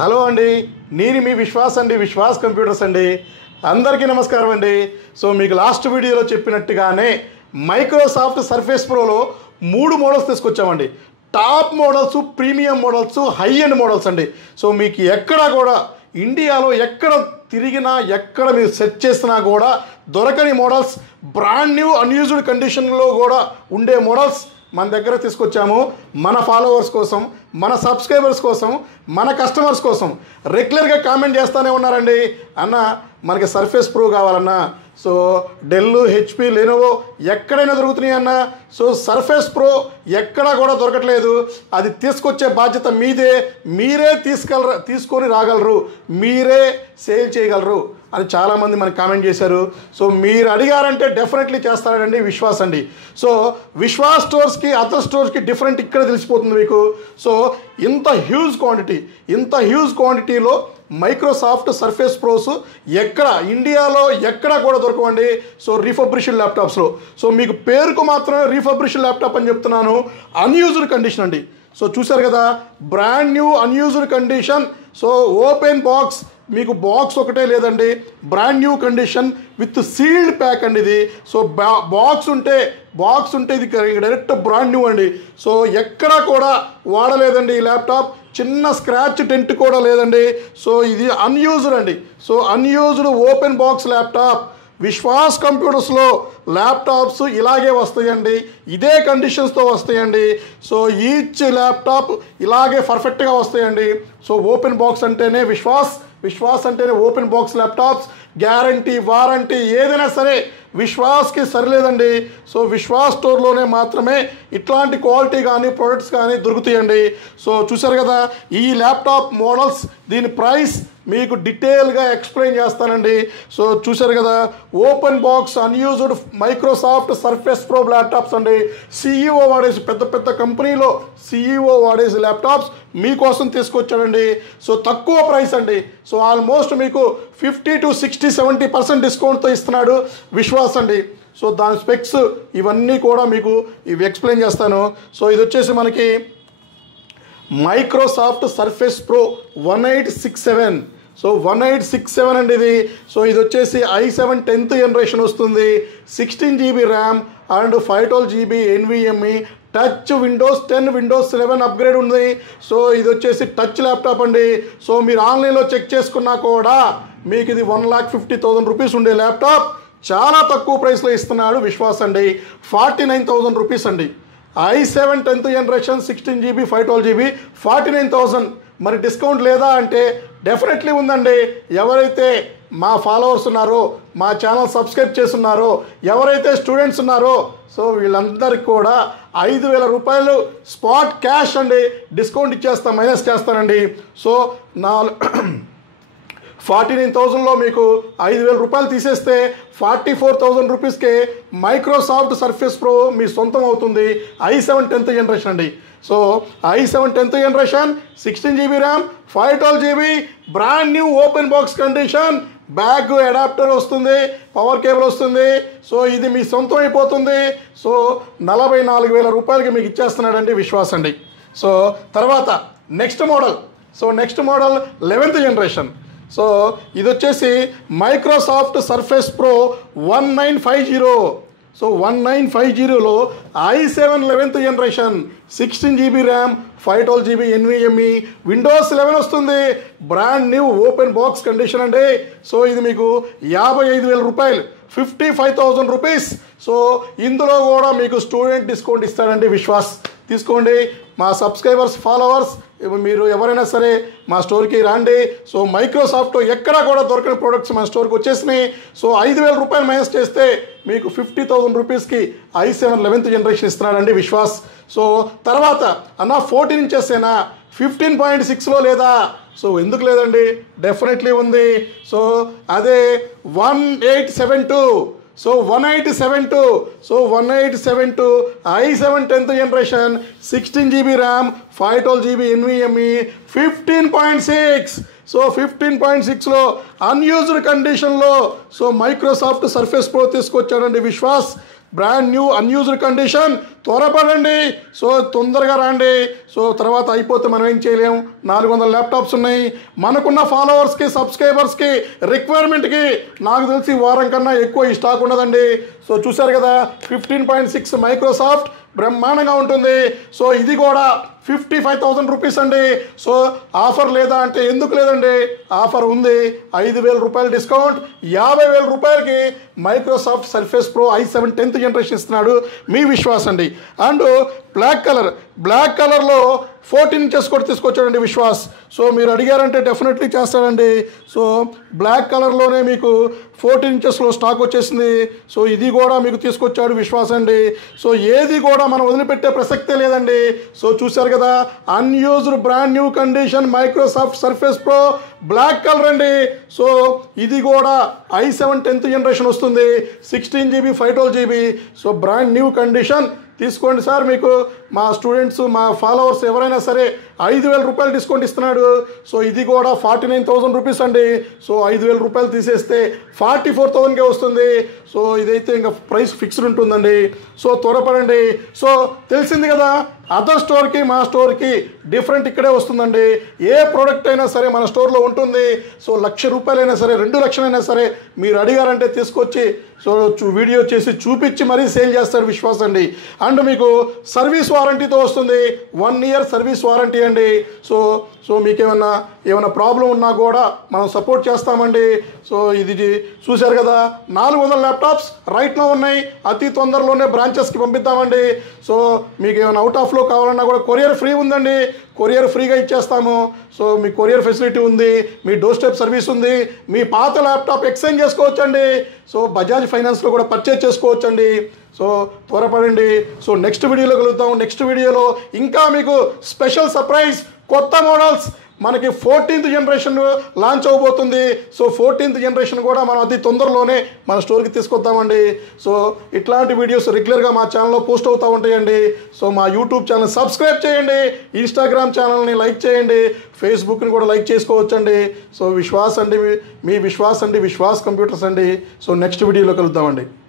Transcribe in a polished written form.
Hello అండి, నేను మీ విశ్వాస్ అండి, విశ్వాస్ కంప్యూటర్స్ అండి. అందరికీ నమస్కారం అండి. సో మీకు లాస్ట్ వీడియోలో చెప్పినట్టుగానే మైక్రోసాఫ్ట్ సర్ఫేస్ ప్రోలో 3 మోడల్స్ తీసుకొచ్చామండి. Top models, premium models, high end models అండి. సో మీకు ఎక్కడ కూడా ఇండియాలో ఎక్కడ తిరిగినా, ఎక్కడ మీరు సెర్చ్ చేసినా కూడా దొరకని మోడల్స్, బ్రాండ్ న్యూ అన్యూజ్డ్ కండిషన్లో కూడా ఉండే మోడల్స్ మన దగ్గర తీసుకొచ్చాము. మన ఫాలోవర్స్ కోసం, మన సబ్స్క్రైబర్స్ కోసం, మన కస్టమర్స్ కోసం రెగ్యులర్గా కామెంట్ చేస్తూనే ఉన్నారండి. అన్న మనకి సర్ఫేస్ ప్రో కావాలన్నా, సో డెల్, హెచ్పి, లెనోవో ఎక్కడైనా దొరుకుతున్నాయి అన్న. సో సర్ఫేస్ ప్రో ఎక్కడా కూడా దొరకట్లేదు. అది తీసుకొచ్చే బాధ్యత మీదే. మీరే తీసుకొని రాగలరు, మీరే సేల్ చేయగలరు అని చాలామంది మనకు కామెంట్ చేశారు. సో మీరు అడిగారంటే డెఫినెట్లీ చేస్తారండి విశ్వాస్ అండి. సో విశ్వాస్ స్టోర్స్కి అదర్ స్టోర్స్కి డిఫరెంట్ ఇక్కడ తెలిసిపోతుంది మీకు. సో ఇంత హ్యూజ్ క్వాంటిటీలో మైక్రోసాఫ్ట్ సర్ఫేస్ ప్రోస్ ఎక్కడ ఇండియాలో ఎక్కడ కూడా దొరకవండి. So refurbished ల్యాప్టాప్స్లో. సో మీకు పేరుకు మాత్రమే రీఫబ్రిష్డ్ ల్యాప్టాప్ అని చెప్తున్నాను. అన్యూజ్డ్ కండిషన్ అండి. సో చూశారు కదా, brand new unused condition. So open box, మీకు బాక్స్ ఒకటే లేదండి, brand new condition with sealed pack అండి ఇది. సో బాక్స్ ఉంటే ఇది డైరెక్ట్ బ్రాండ్ న్యూ అండి. సో ఎక్కడా కూడా వాడలేదండి ఈ ల్యాప్టాప్. చిన్న స్క్రాచ్ డెంట్ కూడా లేదండి. సో ఇది అన్యూజ్డ్ అండి. So unused open box laptop. Vishwas కంప్యూటర్స్లో ల్యాప్టాప్స్ ఇలాగే వస్తాయండి, ఇదే కండిషన్స్తో వస్తాయండి. సో ఈచ్ ల్యాప్టాప్ ఇలాగే పర్ఫెక్ట్గా వస్తాయండి. సో ఓపెన్ బాక్స్ అంటేనే విశ్వాస్ అంటేనే open box laptops. Guarantee, warranty ఏదైనా సరే విశ్వాస్కి సరిలేదండి. సో విశ్వాస్ స్టోర్లోనే మాత్రమే ఇట్లాంటి క్వాలిటీ కానీ ప్రొడక్ట్స్ కానీ దొరుకుతాయండి. సో చూసారు కదా ఈ ల్యాప్టాప్ మోడల్స్, దీని ప్రైస్ మీకు డీటెయిల్గా ఎక్స్ప్లెయిన్ చేస్తానండి. సో చూసారు కదా, open box unused Microsoft Surface pro laptops అండి. సిఈఓ వాడేసి, పెద్ద కంపెనీలో సిఈఓ వాడేసి ల్యాప్టాప్స్ మీకోసం తీసుకొచ్చాడండి. సో తక్కువ ప్రైస్ అండి. సో ఆల్మోస్ట్ మీకు 50 to 60, 70% డిస్కౌంట్తో ఇస్తున్నాడు విశ్వాస్ అండి. సో దాని స్పెక్స్ ఇవన్నీ కూడా మీకు ఇవి ఎక్స్ప్లెయిన్ చేస్తాను. సో ఇది వచ్చేసి మనకి మైక్రోసాఫ్ట్ సర్ఫేస్ ప్రో 1867. సో 1867 అండి ఇది. సో ఇది వచ్చేసి i7 10th జనరేషన్ వస్తుంది. 16 GB RAM and 512 GB NVMe. Touch Windows 10, Windows 11 upgrade ఉంది. సో ఇది వచ్చేసి టచ్ ల్యాప్టాప్ అండి. సో మీరు ఆన్లైన్లో చెక్ చేసుకున్నా కూడా మీకు ఇది 1,50,000 రూపీస్ ఉండే ల్యాప్టాప్ చాలా తక్కువ ప్రైస్లో ఇస్తున్నాడు విశ్వాస్ అండి. 49,000 రూపీస్ అండి. i7 10th generation 16 GB 512 GB 49,000. మరి డిస్కౌంట్ లేదా అంటే డెఫినెట్లీ ఉందండి. ఎవరైతే మా ఫాలోవర్స్ ఉన్నారో, మా ఛానల్ సబ్స్క్రైబ్ చేస్తున్నారో, ఎవరైతే స్టూడెంట్స్ ఉన్నారో, సో వీళ్ళందరికీ కూడా 5,000 రూపాయలు స్పాట్ క్యాష్ అండి డిస్కౌంట్ ఇచ్చేస్తాం, మైనస్ చేస్తానండి. సో 49,000లో మీకు 5,000 రూపాయలు తీసేస్తే 44,000 రూపీస్కే మైక్రోసాఫ్ట్ సర్ఫేస్ ప్రో మీ సొంతం అవుతుంది. i7 10th జనరేషన్ అండి. So i7 10th generation 16 GB RAM 512 GB brand new open box condition. Bag adapter వస్తుంది, పవర్ కేబుల్ వస్తుంది. సో ఇది మీ సొంతం అయిపోతుంది. సో 44,000 రూపాయలకి మీకు ఇచ్చేస్తున్నాడండి విశ్వాస్ అండి. సో తర్వాత next model. So next model 11th generation. So ఇది వచ్చేసి మైక్రోసాఫ్ట్ సర్ఫేస్ ప్రో 1950. సో 1950లో i7 11th generation 16 GB RAM 512 GB NVMe Windows 11 వస్తుంది. Brand new open box condition అండి. సో ఇది మీకు 55,000 రూపాయలు, 55,000 రూపీస్. సో ఇందులో కూడా మీకు స్టూడెంట్ డిస్కౌంట్ ఇస్తాడండి విశ్వాస్. తీసుకోండి. మా సబ్స్క్రైబర్స్, ఫాలోవర్స్ మీరు ఎవరైనా సరే మా స్టోర్కి రండి. సో మైక్రోసాఫ్ట్ ఎక్కడా కూడా దొరకని ప్రోడక్ట్స్ మన స్టోర్కి వచ్చేసినాయి. సో 5,000 రూపాయలు మైనస్ చేస్తే మీకు 50,000 రూపీస్కి i7 11th generation ఇస్తున్నాడండి Vishwas. So తర్వాత అన్న 14 ఇంచెసేనా, 15.6లో లేదా? సో ఎందుకు లేదండి, డెఫినెట్లీ ఉంది. సో అదే 1872. So 1872. So 1872 i7 10th generation 16 GB RAM 512 GB NVMe 15.6. So 15.6లో అన్యూజ్డ్ కండిషన్లో సో మైక్రోసాఫ్ట్ సర్ఫేస్ ప్రో తీసుకొచ్చాడండి Vishwas. Brand new unused condition, త్వరపడండి. సో తొందరగా రండి. సో తర్వాత అయిపోతే మనం ఏం చేయలేము. 400 ల్యాప్టాప్స్ ఉన్నాయి. మనకున్న ఫాలోవర్స్కి, సబ్స్క్రైబర్స్కి, రిక్వైర్మెంట్కి నాకు తెలిసి వారం కన్నా ఎక్కువ ఈ స్టాక్ ఉండదండి. సో చూశారు కదా, 15.6 మైక్రోసాఫ్ట్ బ్రహ్మాండంగా ఉంటుంది. సో ఇది కూడా 55,000 రూపీస్ అండి. సో ఆఫర్ లేదా అంటే ఎందుకు లేదండి, ఆఫర్ ఉంది. 5,000 రూపాయలు డిస్కౌంట్, 50,000 రూపాయలకి Microsoft Surface pro i7 10th generation ఇస్తున్నాడు మీ విశ్వాస్ అండి. అండ్ బ్లాక్ కలర్లో 14 ఇంచెస్ కూడా తీసుకొచ్చాడండి విశ్వాస్. సో మీరు అడిగారంటే డెఫినెట్లీ చేస్తాడండి. సో బ్లాక్ కలర్లోనే మీకు 14 ఇంచెస్లో స్టాక్ వచ్చేసింది. సో ఇది కూడా మీకు తీసుకొచ్చాడు విశ్వాస్ అండి. సో ఏది కూడా మనం వదిలిపెట్టే ప్రసక్తే లేదండి. సో చూశారు కదా, unused brand new condition Microsoft Surface Pro black colour అండి. సో ఇది కూడా i7 10th జనరేషన్ వస్తుంది, 16 GB 512 GB. So brand new condition తీసుకోండి సార్. మీకు మా స్టూడెంట్స్, మా ఫాలోవర్స్ ఎవరైనా సరే 5,000 రూపాయలు డిస్కౌంట్ ఇస్తున్నాడు. సో ఇది కూడా 49,000 రూపీస్ అండి. సో 5,000 రూపాయలు తీసేస్తే 44,000కే వస్తుంది. సో ఇదైతే ఇంకా ప్రైస్ ఫిక్స్డ్ ఉంటుందండి. సో త్వరపడండి. సో తెలిసింది కదా, అదర్ స్టోర్కి మా స్టోర్కి డిఫరెంట్ ఇక్కడే వస్తుందండి. ఏ ప్రోడక్ట్ అయినా సరే మన స్టోర్లో ఉంటుంది. సో 1,00,000 రూపాయలైనా సరే, 2 లక్షలైనా సరే మీరు అడిగారంటే తీసుకొచ్చి సో వీడియో చేసి చూపించి మరీ సేల్ చేస్తాడు విశ్వాస్ అండి. అండ్ మీకు సర్వీస్ వారంటీతో వస్తుంది, 1 year సర్వీస్ వారంటీ అండి. సో మీకు ఏమైనా ప్రాబ్లం ఉన్నా కూడా మనం సపోర్ట్ చేస్తామండి. సో ఇది చూశారు కదా, 400 ల్యాప్టాప్స్ రైట్లో ఉన్నాయి. అతి తొందరలోనే బ్రాంచెస్కి పంపిద్దామండి. సో మీకు ఏమైనా అవుట్ ఆఫ్లో కావాలన్నా కూడా కొరియర్ ఫ్రీ ఉందండి. కొరియర్ ఫ్రీగా ఇచ్చేస్తాము. సో మీ కొరియర్ ఫెసిలిటీ ఉంది, మీ డోర్ స్టెప్ సర్వీస్ ఉంది. మీ పాత ల్యాప్టాప్ ఎక్స్చేంజ్ చేసుకోవచ్చండి. సో బజాజ్ ఫైనాన్స్లో కూడా పర్చేజ్ చేసుకోవచ్చండి. సో త్వరపడండి. సో నెక్స్ట్ వీడియోలో కలుద్దాం. నెక్స్ట్ వీడియోలో ఇంకా మీకు స్పెషల్ సర్ప్రైజ్, కొత్త మోడల్స్ మనకి 14th జనరేషన్ లాంచ్ అవబోతుంది. సో 14th జనరేషన్ కూడా మనం అతి తొందరలోనే మన స్టోర్కి తీసుకొద్దామండి. సో ఇట్లాంటి వీడియోస్ రెగ్యులర్గా మా ఛానల్లో పోస్ట్ అవుతూ ఉంటాయండి. సో మా యూట్యూబ్ ఛానల్ సబ్స్క్రైబ్ చేయండి, ఇన్స్టాగ్రామ్ ఛానల్ని లైక్ చేయండి, ఫేస్బుక్ని కూడా లైక్ చేసుకోవచ్చండి. సో విశ్వాస్ అండి, మీ విశ్వాస్ అండి, విశ్వాస్ కంప్యూటర్స్ అండి. సో నెక్స్ట్ వీడియోలో కలుద్దామండి.